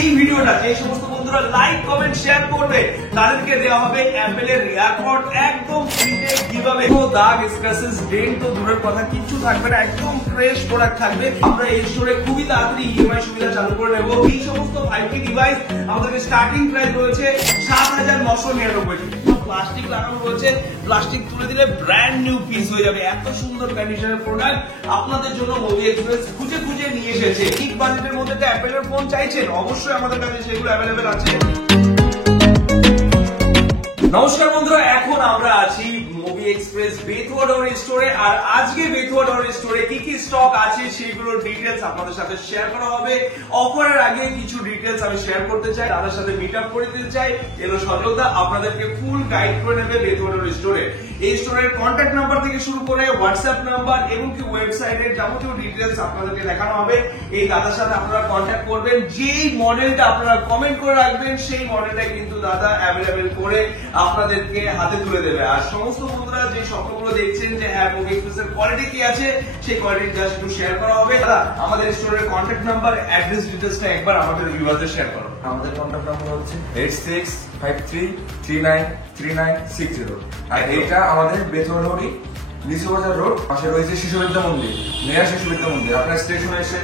এই ভিডিওটা যে সমস্ত বন্ধুরা লাইক কমেন্ট শেয়ার করবে তাদেরকে দেওয়া হবে অ্যাপেলের এয়ারপড একদম ফ্রিতে গিভঅ্যাওয়ে। কোনো দাগ স্ক্র্যাচেস ডেন্ট তো দূরের কথা কিছু থাকবে না, একদম ফ্রেশ প্রোডাক্ট থাকবে। আমরা এই স্টোরে খুবই তাড়াতাড়ি ইএমআই সুবিধা চালু করে নেব। এই সমস্ত 5G ডিভাইস আমাদের স্টার্টিং প্রাইস রয়েছে ৭,৯৯৯ টাকা। প্লাস্টিক লাগানো রয়েছে, প্লাস্টিক তুলে দিলে ব্র্যান্ড নিউ পিস হয়ে যাবে। এত সুন্দর কন্ডিশনের প্রোডাক্ট আপনাদের জন্য মোবি এক্সপ্রেস খুঁজে খুঁজে নিয়ে এসেছে। ঠিক বাজেটের মধ্যে যে অ্যাপেলের ফোন চাইছেন অবশ্যই আমাদের কাছে সেগুলো অ্যাভেলেবেল আছে। নমস্কার বন্ধুরা, এখন আমরা আছি মোবি এক্সপ্রেস বেথুয়া ডোর স্টোরে। আর আজকে বেথুয়া ডোর স্টোরে কি কি স্টক আছে সেগুলোর ডিটেলস আপনাদের সাথে শেয়ার করা হবে। অফারের আগে কিছু ডিটেলস আমি শেয়ার করতে চাই, তাদের সাথে মিট আপ করে দিতে চাই। এলো সজলদা আপনাদেরকে ফুল গাইড করে নেবে বেথুয়া ডোর স্টোরে। এই স্টোরের কন্ট্যাক্ট নাম্বার থেকে শুরু করে হোয়াটসঅ্যাপ নাম্বার এবং কি ওয়েবসাইটের যাবতীয় ডিটেলস আপনাদেরকে দেখানো হবে। এই দাদার সাথে আপনারা কন্ট্যাক্ট করবেন, যেই মডেলটা আপনারা কমেন্ট করে রাখবেন সেই মডেলটা কিন্তু দাদা অ্যাভেলেবেল করে আপনাদেরকে হাতে তুলে দেবে। আর সমস্ত বন্ধুরা যে স্বপ্নগুলো দেখছেন যে হ্যাঁ মোবি এক্সপ্রেসের কোয়ালিটি কি আছে সেই কোয়ালিটি জাস্ট একটু শেয়ার করা হবে। দাদা আমাদের স্টোরের কন্ট্যাক্ট নাম্বার অ্যাড্রেস ডিটেলসটা একবার আমাদের ভিউয়ারদের শেয়ার করো। আমাদের কন্ট্যাক্ট নাম্বার হচ্ছে 8653393960। আর এটা আমাদের বেথুয়া রোডই, লিচু বাজার রোড, পাশে রয়েছে শিশু বিদ্যা মন্দির, মেয়া শিশু বিদ্যা মন্দির। আপনার স্টেশনে এসে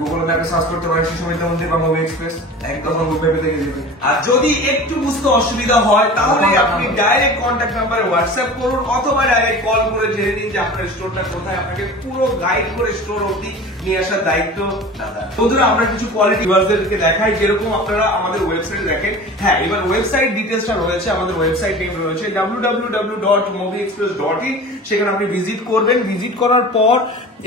গুগল ম্যাপে সার্চ করতে পারেন শিশু বিদ্যা মন্দির বা মোবি এক্সপ্রেস, একদম গুগল ম্যাপে দেখে যাবে। আর যদি একটু বুঝতে অসুবিধা হয় তাহলে আপনি ডাইরেক্ট কন্ট্যাক্ট নাম্বারে হোয়াটসঅ্যাপ করুন অথবা ডাইরেক্ট কল করে জেনে নিন যে আপনার স্টোরটা কোথায়। আপনাকে পুরো গাইড করে স্টোর অবধি নিয়ে আসার দায়িত্ব দাদা। বন্ধুরা আমরা কিছু কোয়ালিটি ভিউয়ারদেরকে দেখাই, যেরকম আপনারা আমাদের ওয়েবসাইটে দেখেন। হ্যাঁ, এবার ওয়েবসাইট ডিটেলসটা রয়েছে, আমাদের ওয়েবসাইট নেম রয়েছে www.mobiexpress.in। সেখানে আপনি ভিজিট করবেন। ভিজিট করার পর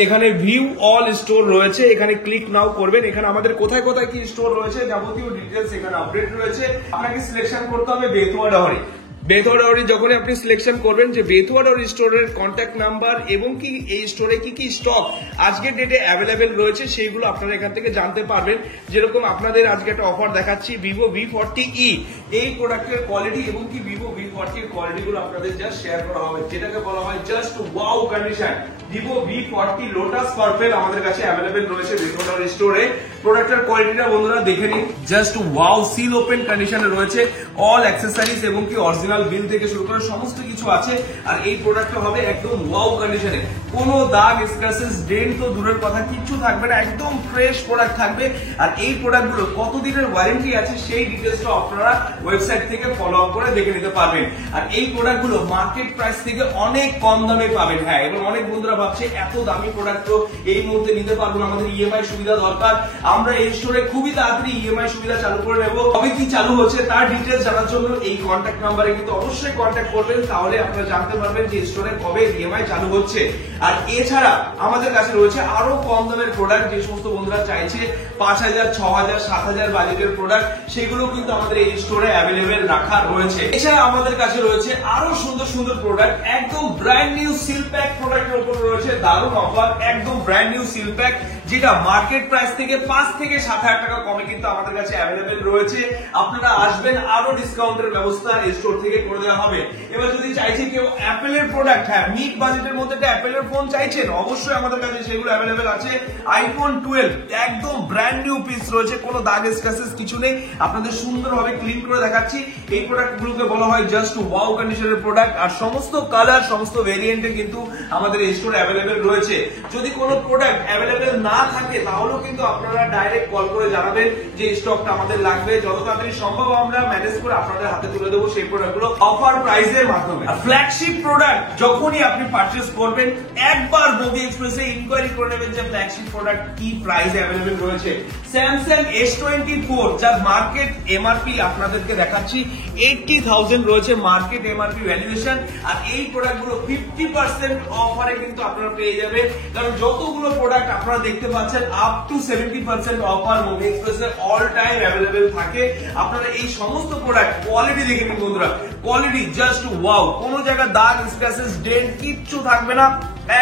এখানে ভিউ অল স্টোর রয়েছে, এখানে ক্লিক নাও করবেন। এখানে আমাদের কোথায় কোথায় কি স্টোর রয়েছে যাবতীয় ডিটেলস এখানে আপডেট রয়েছে। আপনাকে সিলেকশন করতে হবে বেথুয়া ডহরি। বেথুয়া ডহরি যখন আপনি সিলেকশন করবেন যে বেথুয়া ডহরি স্টোরের কন্ট্যাক্ট নাম্বার এবং কি এই স্টোরে কি কি স্টক আজকের ডেটে অ্যাভেলেবেল রয়েছে সেইগুলো আপনারা এখান থেকে জানতে পারবেন। যেরকম আপনাদের আজকে একটা অফার দেখাচ্ছি ভিভো V40e, এই প্রোডাক্টের কোয়ালিটি এবং কি ভিভো V40 এর কোয়ালিটি গুলো আপনাদের জাস্ট শেয়ার করা হবে, যেটাকে বলা হয় just wow condition. Vivo V40 lotus purple আমাদের কাছে অ্যাভেলেবেল রয়েছে বেথুয়া ডহরি স্টোরে। প্রোডাক্টের কোয়ালিটিটা বন্ধুরা দেখে নিন, জাস্ট ওয়াও, সিল ওপেন কন্ডিশনে রয়েছে। অল অ্যাক্সেসরিজ এবং কি অরিজিনাল বিল থেকে শুরু করে সমস্ত কিছু আছে। আর এই প্রোডাক্টটা হবে একদম ওয়াও কন্ডিশনে, কোনো দাগ স্ক্র্যাচেস ডেন্ট তো দূরের কথা কিছু থাকবে না, একদম ফ্রেশ প্রোডাক্ট থাকবে। আর এই প্রোডাক্টগুলো কতদিনের ওয়ারেন্টি আছে সেই ডিটেলসটা আপনারা ওয়েবসাইট থেকে ফলো আপ করে দেখে নিতে পারবেন। আর এই প্রোডাক্টগুলো মার্কেট প্রাইস থেকে অনেক কম দামে পাবেন। হ্যাঁ, এবার অনেক বন্ধুরা ভাবছে এত দামি প্রোডাক্ট তো এই মুহূর্তে নিতে পারবো না, আমাদের ইএমআই সুবিধা দরকার। আমরা এই স্টোরে খুবই তাড়াতাড়ি ইএমআই সুবিধা চালু করে নেব। তবে কি চালু হচ্ছে তার ডিটেলস জানার জন্য এই কন্ট্যাক্ট নাম্বারে কিন্তু অবশ্যই কন্ট্যাক্ট করবেন, তাহলে আপনারা জানতে পারবেন যে স্টোরে কবে ইএমআই চালু হচ্ছে। আর এছাড়া আমাদের কাছে রয়েছে আরো কম দামের প্রোডাক্ট, যে সমস্ত বন্ধুরা চাইছে 5,000, 6,000, 7,000 বাজেটের প্রোডাক্ট, সেগুলো কিন্তু আমাদের এই স্টোরে অ্যাভেলেবেল রাখা রয়েছে। এছাড়া আমাদের কাছে রয়েছে আরো সুন্দর সুন্দর প্রোডাক্ট, একদম ব্র্যান্ড নিউ সিল প্যাক প্রোডাক্টের উপর রয়েছে দারুণ অফার। একদম ব্র্যান্ড নিউ সিল প্যাক যেটা মার্কেট প্রাইস থেকে 5 থেকে 7,000 টাকা কমে কিন্তু আমাদের কাছে অ্যাভেলেবেল রয়েছে। আপনারা আসবেন, আরো ডিসকাউন্টের ব্যবস্থা এই স্টোর থেকে করে দেওয়া হবে। এবার যদি চাইছে কেউ অ্যাপেলের প্রোডাক্ট, হ্যাঁ মিড বাজেটের মধ্যে একটা অ্যাপেলের ফোন চাইছেন অবশ্যই আমাদের কাছে সেগুলো অ্যাভেলেবেল আছে। আইফোন 12 একদম ব্র্যান্ড নিউ পিস রয়েছে, কোনো দাগ স্ক্র্যাচেস কিছু নেই, আপনাদের সুন্দরভাবে ক্লিন করে দেখাচ্ছি। এই প্রোডাক্টগুলোকে বলা হয় জাস্ট ওয়াও কন্ডিশনের প্রোডাক্ট। আর সমস্ত কালার সমস্ত ভেরিয়েন্টে কিন্তু আমাদের এই স্টোরে অ্যাভেলেবেল রয়েছে। যদি কোনো প্রোডাক্ট অ্যাভেলেবেল না থাকে তাহলেও কিন্তু আপনারা ডাইরেক্ট কল করে জানাবেন যে স্টকটা আমাদের লাগবে। যত তাড়াতাড়ি সম্ভব আমরা ম্যানেজ করে আপনাদের হাতে তুলে দেবো সেই প্রোডাক্টগুলো অফার প্রাইসের মাধ্যমে। ফ্ল্যাগশিপ প্রোডাক্ট যখনই আপনি পারচেজ করবেন একবার মোবি এক্সপ্রেসে ইনকোয়ারি করে নেবেন যে ফ্ল্যাগশিপ প্রোডাক্ট কি প্রাইসে অ্যাভেলেবেল রয়েছে। স্যামসাং S24 যার মার্কেট এমআরপি আপনাদেরকে দেখাচ্ছি 80,000 রয়েছে মার্কেট এমআরপি ভ্যালুয়েশন। আর এই প্রোডাক্টগুলো 50% অফারে কিন্তু আপনারা পেয়ে যাবেন, কারণ যতগুলো প্রোডাক্ট আপনারা দেখতে পাচ্ছেন আপ টু 70% অফার মোবি এক্সপ্রেসে অল টাইম অ্যাভেলেবেল থাকে। আপনারা এই সমস্ত প্রোডাক্ট কোয়ালিটি দেখে নিন বন্ধুরা, কোয়ালিটি জাস্ট ওয়াও, কোনো জায়গায় দাগ স্ক্র্যাচেস ডেন্ট কিচ্ছু থাকবে না,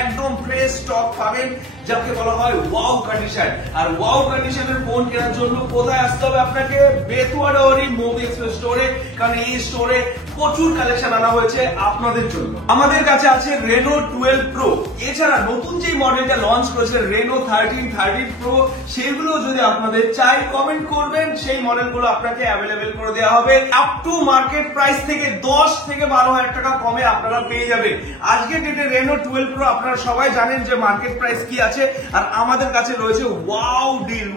একদম ফ্রেশ স্টক পাবেন যাকে বলা হয় ওয়াও কন্ডিশন। আর ওয়াও কন্ডিশনের ফোন কেনার জন্য কোথায় আসতে হবে আপনাকে? বেথুয়া ডহরি মোবি এক্সপ্রেস স্টোরে, কারণ এই স্টোরে প্রচুর কালেকশন আনা হয়েছে আপনাদের জন্য। আমাদের কাছে আছে রেনো 12 প্রো, এছাড়া নতুন যে মডেলটা লঞ্চ করেছে রেনো 13 প্রো, সেগুলো যদি আপনাদের চাই কমেন্ট করবেন, সেই মডেলগুলো আপনাকে অ্যাভেলেবেল করে দেওয়া হবে। আপ টু মার্কেট প্রাইস থেকে 10 থেকে 12,000 টাকা কমে আপনারা পেয়ে যাবেন। আজকের ডেটে রেনো 12 প্রো আপনারা সবাই জানেন যে মার্কেট প্রাইস কি আছে, আর আমাদের কাছে রয়েছে ওয়াও ডিল,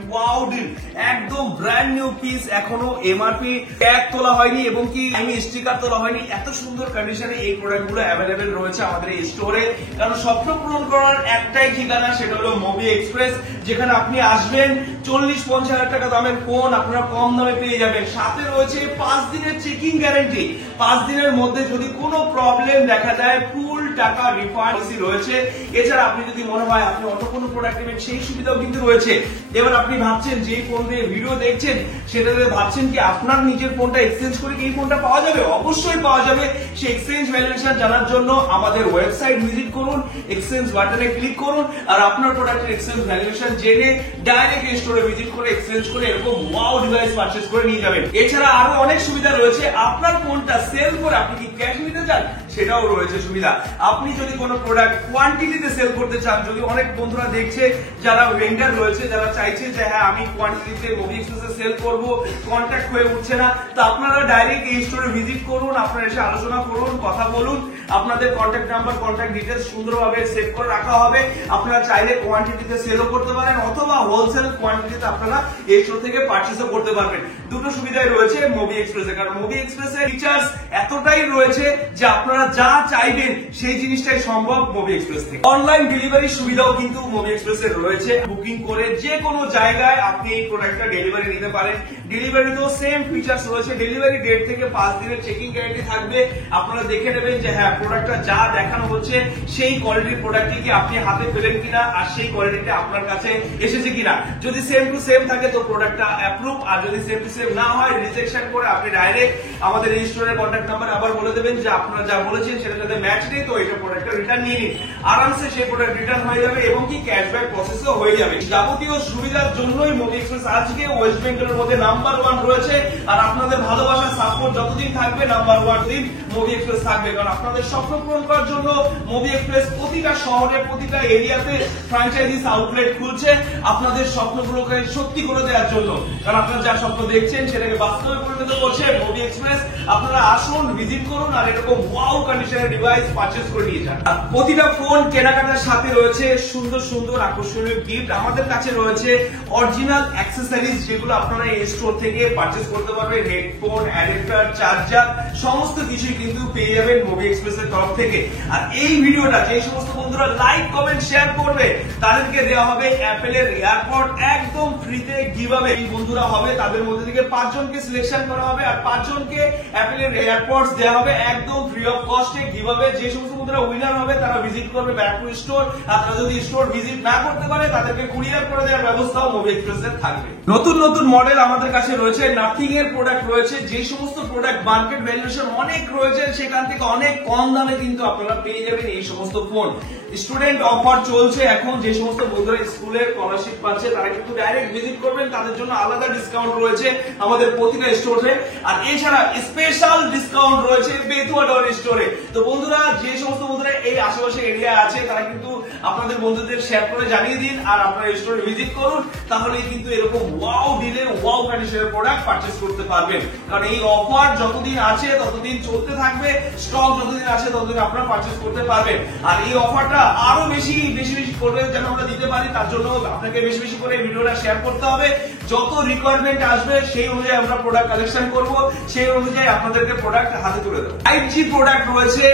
একদম ব্র্যান্ড নিউ পিস, এখনো এমআরপি ট্যাগ তোলা হয়নি এবং কি স্টিকার তোলা হয়নি। এত সুন্দর কন্ডিশনে এই প্রোডাক্ট গুলো অ্যাভেলেবেল রয়েছে আমাদের এই স্টোরে। কারণ স্বপ্ন পূরণ করার একটাই ঠিকানা, সেটা হলো মুভি এক্সপ্রেস, যেখানে আপনি আসবেন 40-50 হাজার টাকা দামের ফোন আপনারা কম দামে পেয়ে যাবেন। সাথে রয়েছে 5 দিনের চেকিং গ্যারান্টি। 5 দিনের মধ্যে যদি কোনো প্রবলেম দেখা যায় ফুল টাকা রিফান্ড রয়েছে। এছাড়া আপনি যদি মনে হয় আপনি অন্য কোনো প্রোডাক্ট নেবেন, সেই সুবিধাও কিন্তু রয়েছে। এবার আপনি ভাবছেন যে ফোন দিয়ে ভিডিও দেখছেন, সেটাতে ভাবছেন কি আপনার নিজের ফোনটা এক্সচেঞ্জ করে কি এই ফোনটা পাওয়া যাবে? অবশ্যই পাওয়া যাবে। সেই এক্সচেঞ্জ ভ্যালুয়েশন জানার জন্য আমাদের ওয়েবসাইট ভিজিট করুন, এক্সচেঞ্জ বাটনে ক্লিক করুন, আর আপনার প্রোডাক্টের এক্সচেঞ্জ ভ্যালুয়েশন জেনে ডাইরেক্ট স্টোরে ভিজিট করে এক্সচেঞ্জ করে এরকম ওয়াও ডিভাইস পারচেজ করে নিয়ে যাবেন। এছাড়া আরো অনেক সুবিধা রয়েছে। আপনার ফোনটা সেল করে আপনি কি ক্যাশ নিতে চান, সেটাও রয়েছে সুবিধা। আপনি যদি কোনো প্রোডাক্ট কোয়ান্টিটিতে সেল করতে চান, যদি অনেক বন্ধুরা দেখছে যারা ভেন্ডার রয়েছে, যারা চাইছে যে হ্যাঁ আমি কোয়ান্টিটিতে মুভি এক্সপ্রেসে সেল করব, কন্ট্যাক্ট হয়ে উঠছে না, তো আপনারা ডাইরেক্ট এই স্টোরে ভিজিট করুন, আপনারা এসে আলোচনা করুন, কথা বলুন। আপনাদের কন্ট্যাক্ট নাম্বার, কন্ট্যাক্ট ডিটেলস সুন্দরভাবে সেভ করে রাখা হবে। আপনারা চাইলে কোয়ান্টিটিতে সেলও করতে পারেন অথবা হোলসেল কোয়ান্টিটিতে আপনারা এই স্টোর থেকে পারচেজও করতে পারবেন। দুটো সুবিধাই রয়েছে মুভি এক্সপ্রেসে, কারণ মুভি এক্সপ্রেসের ফিচার্স এতটাই রয়েছে যে আপনারা যা চাইবেন সেই জিনিসটাই সম্ভব মুভি এক্সপ্রেস থেকে। অনলাইন ডেলিভারি সুবিধাও কিন্তু মুভি এক্সপ্রেসে রয়েছে। বুকিং করে যে কোনো জায়গায় আপনি এই প্রোডাক্টটা ডেলিভারি নিতে পারেন। ডেলিভারিতেও সেম ফিচার্স রয়েছে। ডেলিভারি ডেট থেকে 5 দিনের চেকিং গ্যারান্টি থাকবে। আপনারা দেখে নেবেন যে হ্যাঁ প্রোডাক্টটা যা দেখানো হচ্ছে সেই কোয়ালিটির প্রোডাক্টটি কি আপনি হাতে পেলেন কিনা, আর সেই কোয়ালিটিটা আপনার কাছে এসেছে কিনা। যদি সেম টু সেম থাকে তো প্রোডাক্টটা অ্যাপ্রুভ, আর যদি সেম টু সেম না হয় রিজেকশন করে আপনি ডাইরেক্ট আমাদের এই স্টোরের কন্ট্যাক্ট নাম্বার আবার বলে দেবেন যে আপনারা যা বলেছেন সেটা যাতে ম্যাচ নেই, তো এটা প্রোডাক্টটা রিটার্ন নিয়ে নিন। আরামসে সেই প্রোডাক্ট রিটার্ন হয়ে যাবে এবং কি ক্যাশব্যাক প্রসেসও হয়ে যাবে। যাবতীয় সুবিধার জন্যই মুভি এক্সপ্রেস আজকে ওয়েস্ট বেঙ্গলের মধ্যে নাম্বার 1 রয়েছে। আর আপনাদের ভালোবাসা সাপোর্ট যতদিন থাকবে নাম্বার 1 দিন মুভি এক্সপ্রেস থাকবে। কারণ আপনাদের স্বপ্ন পূরণ করার জন্য মুভি এক্সপ্রেস প্রতিটা শহরে, প্রতিটা এরিয়াতে ফ্র্যাঞ্চাইজিস আউটলেট খুলছে আপনাদের স্বপ্নগুলোকে সত্যি করে দেওয়ার জন্য। কারণ আপনারা যা স্বপ্ন দেখছেন সেটাকে বাস্তবে পরিণত করছে মুভি এক্সপ্রেস। আপনারা আসুন, ভিজিট করুন, আর এরকম ওয়াও কন্ডিশনের ডিভাইস পারচেজ করে নিয়ে যান। প্রতিটা ফোন কেনাকাটার সাথে রয়েছে সুন্দর সুন্দর আকর্ষণীয় গিফট। আমাদের কাছে রয়েছে অরিজিনাল অ্যাক্সেসরিজ, যেগুলো আপনারা এই স্টোর থেকে পারচেজ করতে পারবেন। হেডফোন, অ্যাডাপ্টার, চার্জার, সমস্ত কিছুই কিন্তু পেয়ে যাবেন মুভি এক্সপ্রেসের তরফ থেকে। আর এই ভিডিওটা যে সমস্ত বন্ধুরা লাইক, কমেন্ট, শেয়ার করবে তাদেরকে দেওয়া হবে অ্যাপেলের এয়ারপড একদম ফ্রিতে গিভঅ্যাওয়ে। এই বন্ধুরা হবে তাদের মধ্যে থেকে 5 জনকে সিলেকশন করা হবে, আর 5 জনকে অ্যাপেলের এয়ারপডস দেওয়া হবে একদম ফ্রি অফ কস্টে গিভঅ্যাওয়ে। যে সমস্ত বন্ধুরা উইনার হবে তারা ভিজিট করবে ব্যারাকপুর স্টোর। আপনারা যদি স্টোর ভিজিট না করতে পারে তাদেরকে কুরিয়ার করে দেওয়ার ব্যবস্থাও মুভি এক্সপ্রেসের থাকবে। নতুন নতুন মডেল আমাদের কাছে রয়েছে, নাথিং এর প্রোডাক্ট রয়েছে। যে সমস্ত প্রোডাক্ট মার্কেট ভ্যালুয়েশন অনেক রয়েছে, সেখান থেকে অনেক কম দামে কিন্তু আপনারা পেয়ে যাবেন এই সমস্ত ফোন। স্টুডেন্ট অফার চলছে এখন। যে সমস্ত বন্ধুরা স্কুলের স্কলারশিপ পাচ্ছে তারা কিন্তু ডাইরেক্ট ভিজিট করবেন, তাদের জন্য আলাদা ডিসকাউন্ট রয়েছে আমাদের প্রতিটা স্টোরে। আর এছাড়া স্পেশাল ডিসকাউন্ট রয়েছে বেতুয়া ডট স্টোরে। তো বন্ধুরা, যে সমস্ত বন্ধুরা এই আশেপাশে এরিয়া আছে তারা কিন্তু আপনাদের বন্ধুদের শেয়ার করে জানিয়ে দিন, আর আপনারা স্টোরে ভিজিট করুন। তাহলেই কিন্তু এরকম ওয়াও ডিলে ওয়াও কন্ডিশনের প্রোডাক্ট পারচেজ করতে পারবেন। কারণ এই অফার যতদিন আছে ততদিন চলতে থাকবে, স্টক যতদিন আছে ততদিন আপনারা পারচেজ করতে পারবেন। আর এই অফারটা আরো বেশি করে যেন আমরা দিতে পারি, তার জন্য আপনাকে বেশি বেশি করে ভিডিওটা শেয়ার করতে হবে। যত রিকোয়ারমেন্ট আসবে সেই অনুযায়ী আমরা প্রোডাক্ট কালেকশন করব, সেই অনুযায়ী আপনাদেরকে প্রোডাক্ট হাতে তুলে দেবো। 5G প্রোডাক্ট রয়েছে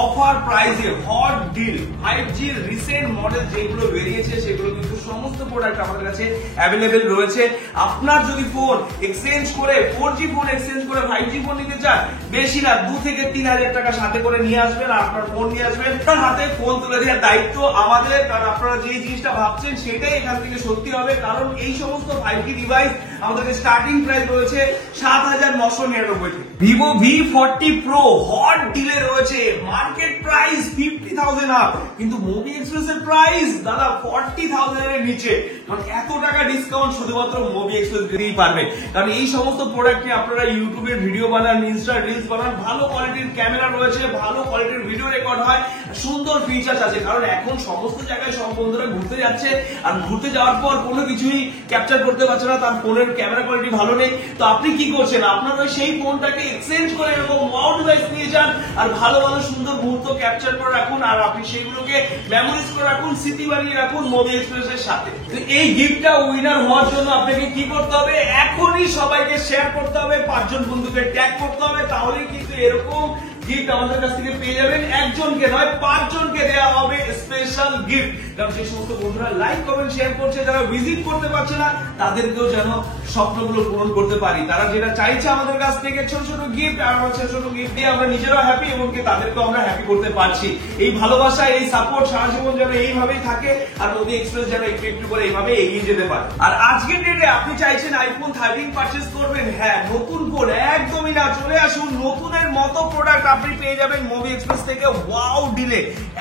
অফার প্রাইসে, hot deal. 5G recent model যেগুলো বেরিয়েছে সেগুলো কিন্তু সমস্ত প্রোডাক্ট আমাদের কাছে অ্যাভেলেবেল রয়েছে। আপনার যদি ফোন এক্সচেঞ্জ করে 4G ফোন এক্সচেঞ্জ করে 5G ফোন নিতে চান, বেশি না 2 থেকে 3 হাজার টাকা সাথে করে নিয়ে আসবেন, আর আপনার ফোন নিয়ে আসবেন। আপনার হাতে ফোন তুলে দেওয়ার দায়িত্ব আমাদের। কারণ আপনারা যে জিনিসটা ভাবছেন সেটাই এখান থেকে সত্যি হবে। কারণ এই সমস্ত 5G ডিভাইস আমাদের স্টার্টিং প্রাইস রয়েছে 7,999 থেকে। Vivo V40 Pro hot delay রয়েছে, মার্কেট প্রাইস 50,000 আপ, কিন্তু মুভি এক্সপ্রেস এর প্রাইস দাদা 40,000 এর নিচে। মানে এত টাকা ডিসকাউন্ট শুধুমাত্র মুভি এক্সপ্রেস দিতেই পারবে। কারণ এই সমস্ত প্রোডাক্ট নিয়ে আপনারা ইউটিউবে ভিডিও বানান, ইনস্টা রিলস বানান, ভালো কোয়ালিটির ক্যামেরা রয়েছে, ভালো কোয়ালিটির ভিডিও রেকর্ড হয়, সুন্দর ফিচার্স আছে। কারণ এখন সমস্ত জায়গায় সব বন্ধুরা ঘুরতে যাচ্ছে, আর ঘুরতে যাওয়ার পর কোনো কিছুই ক্যাপচার করতে পারছে না, তার ফোনের ক্যামেরা কোয়ালিটি ভালো নেই। তো আপনি কি করছেন, আপনার ওই সেই ফোনটাকে এক্সচেঞ্জ করে এরকম ওয়াও ডিভাইস নিয়ে যান, আর ভালো ভালো সুন্দর মুহূর্ত ক্যাপচার করে রাখুন, আর আপনি সেইগুলোকে মেমোরিজ করে রাখুন, স্মৃতি বানিয়ে রাখুন মুভি এক্সপ্রেস এর সাথে। এই গিফটটা উইনার হওয়ার জন্য আপনাকে কি করতে হবে, এখনই সবাইকে শেয়ার করতে হবে, 5 জন বন্ধুকে ট্যাগ করতে হবে, তাহলেই কিন্তু এরকম গিফট আমাদের কাছ থেকে পেয়ে যাবেন। একজনকে নয়, 5 জনকে দেওয়া হবে স্পেশাল গিফট। কারণ সেই সমস্ত বন্ধুরা লাইক কমেন্ট শেয়ার করছে, যারা ভিজিট করতে পারছে না তাদেরকেও যেন স্বপ্নগুলো পূরণ করতে পারি। তারা যেটা চাইছে আমাদের কাছ থেকে ছোট ছোট গিফট, আর আমরা ছোট ছোট গিফট দিয়ে আমরা নিজেরাও হ্যাপি, এমনকি তাদেরকেও আমরা হ্যাপি করতে পারছি। এই ভালোবাসা, এই সাপোর্ট সারা জীবন যেন এইভাবেই থাকে, আর মুভি এক্সপ্রেস যেন একটু একটু করে এইভাবে এগিয়ে যেতে পারে। আর আজকের ডেটে আপনি চাইছেন আইফোন 13 পারচেজ করবেন, হ্যাঁ নতুন ফোন একদমই না, চলে আসুন নতুনের মতো প্রোডাক্ট আপনি পেয়ে যাবেন মুভি এক্সপ্রেস থেকে ওয়াও ডিলে,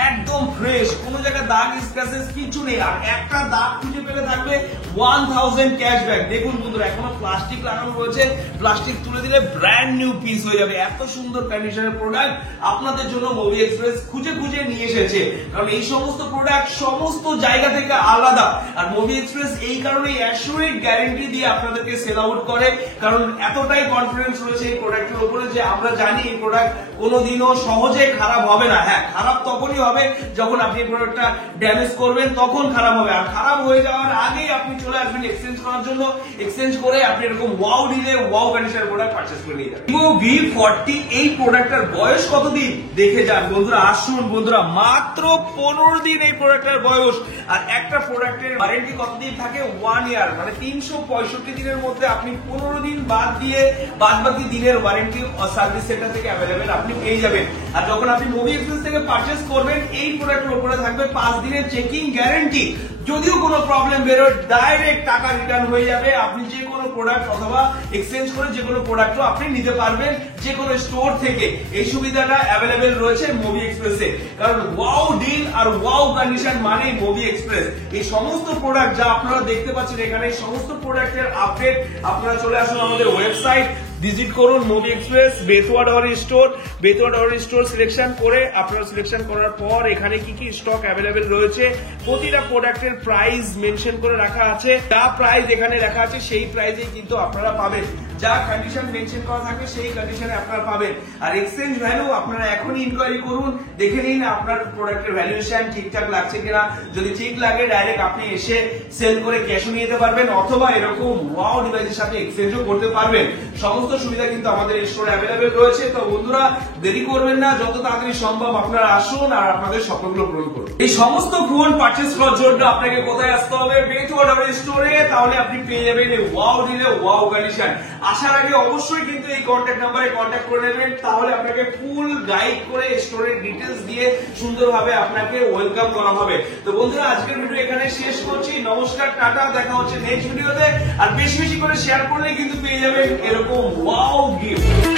একদম ফ্রেশ, কোনো জায়গায় দাগ স্ক্র্যাচেস কিছু নেই। আর একটা দাগ খুঁজে পেলে থাকবে 1000 ক্যাশব্যাক। দেখুন বন্ধুরা, এখনো প্লাস্টিক লাগানো রয়েছে, প্লাস্টিক তুলে দিলে ব্র্যান্ড নিউ পিস হয়ে যাবে। এত সুন্দর কন্ডিশনের প্রোডাক্ট আপনাদের জন্য মুভি এক্সপ্রেস খুঁজে খুঁজে নিয়ে এসেছে। কারণ এই সমস্ত প্রোডাক্ট সমস্ত জায়গা থেকে আলাদা, আর মুভি এক্সপ্রেস এই কারণে অ্যাসুরেড গ্যারান্টি দিয়ে আপনাদেরকে সেল আউট করে। কারণ এতটাই কনফিডেন্স রয়েছে এই প্রোডাক্টের উপরে যে আমরা জানি এই প্রোডাক্ট কোনোদিনও সহজে খারাপ হবে না। হ্যাঁ, খারাপ তখনই হবে যখন আপনি প্রোডাক্টটা ড্যামেজ করবেন, তখন খারাপ হবে। আর খারাপ হয়ে যাওয়ার আগেই আপনি চলে আসবেন এক্সচেঞ্জ করার জন্য, এক্সচেঞ্জ করে আপনি এরকম ওয়াও ডিলে ওয়াও কন্ডিশনের প্রোডাক্ট পারচেজ করে নিয়ে যাবেন। ভিভো V40 এই প্রোডাক্টটার বয়স কতদিন দেখে যান বন্ধুরা। আসুন বন্ধুরা, মাত্র 15 দিন এই প্রোডাক্টের বয়স। আর একটা প্রোডাক্টের ওয়ারেন্টি কতদিন থাকে, 1 ইয়ার, মানে 365 দিনের মধ্যে আপনি 15 দিন বাদ দিয়ে বাদ বাকি দিনের ওয়ারেন্টি সার্ভিস সেন্টার থেকে অ্যাভেলেবেল আপনি পেয়ে যাবেন। আর যখন আপনি মুভি এক্সপ্রেস থেকে পারচেজ করবেন, এই প্রোডাক্টের উপরে থাকবে 5 দিনের চেকিং গ্যারান্টি। যদিও কোনো প্রবলেম বেরোয়, ডাইরেক্ট টাকা রিটার্ন হয়ে যাবে। আপনি যে কোনো প্রোডাক্ট অথবা এক্সচেঞ্জ করে যে কোনো প্রোডাক্টও আপনি নিতে পারবেন যে কোনো স্টোর থেকে। এই সুবিধাটা অ্যাভেলেবেল রয়েছে মুভি এক্সপ্রেসে। কারণ ওয়াও ডিল আর ওয়াও কন্ডিশন মানে মুভি এক্সপ্রেস। এই সমস্ত প্রোডাক্ট যা আপনারা দেখতে পাচ্ছেন এখানে, এই সমস্ত প্রোডাক্টের আপডেট আপনারা চলে আসুন আমাদের ওয়েবসাইট, ভিজিট করুন movie express Betua Dahari store. Betua Dahari store selection করে, আপনারা সিলেকশন করার পর এখানে কি কি স্টক অ্যাভেলেবেল রয়েছে, প্রতিটা প্রোডাক্টের প্রাইস মেনশন করে রাখা আছে। যা প্রাইস এখানে লেখা আছে সেই প্রাইসেই কিন্তু আপনারা পাবেন, যা কন্ডিশন মেনশন করা থাকবে সেই কন্ডিশনে আপনারা পাবেন। আর এক্সচেঞ্জ ভ্যালু আপনারা এখনই ইনকোয়ারি করুন, দেখে নিন আপনার প্রোডাক্টের ভ্যালুয়েশন ঠিকঠাক লাগছে কিনা। যদি ঠিক লাগে ডাইরেক্ট আপনি এসে সেল করে ক্যাশও নিয়ে যেতে পারবেন, অথবা এরকম ওয়াও ডিভাইসের সাথে এক্সচেঞ্জও করতে পারবেন। সমস্ত সুবিধা কিন্তু আমাদের এই স্টোরে অ্যাভেলেবেল রয়েছে। তো বন্ধুরা, দেরি করবেন না, যত তাড়াতাড়ি সম্ভব আপনারা আসুন আর আপনাদের স্বপ্নগুলো পূরণ করুন। এই সমস্ত ফোন পারচেজ করার জন্য আপনাকে কোথায় আসতে হবে, বেতুয়া ডহরি স্টোরে। তাহলে আপনি পেয়ে যাবেন এই ওয়াও ডিলে ওয়াও কন্ডিশন। আসার আগে অবশ্যই কিন্তু এই কন্ট্যাক্ট নাম্বারে কন্ট্যাক্ট করে নেবেন, তাহলে আপনাকে ফুল গাইড করে স্টোরের ডিটেলস দিয়ে সুন্দরভাবে আপনাকে ওয়েলকাম করা হবে। তো বন্ধুরা, আজকের ভিডিও এখানে শেষ করছি। নমস্কার, টাটা, দেখা হচ্ছে নেক্সট ভিডিওতে। আর বেশি বেশি করে শেয়ার করলে কিন্তু পেয়ে যাবেন এরকম ওয়াও গিফট।